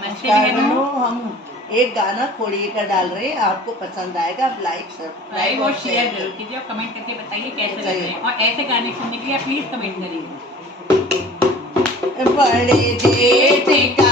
नमस्कार बनो। हम एक गाना खोड़िए का डाल रहे हैं, आपको पसंद आएगा। आप लाइक और शेयर जरूर कीजिए और कमेंट करके बताइए कैसे लग रहे हैं। और ऐसे गाने सुनने के लिए प्लीज कमेंट करिए। बड़े जेठ का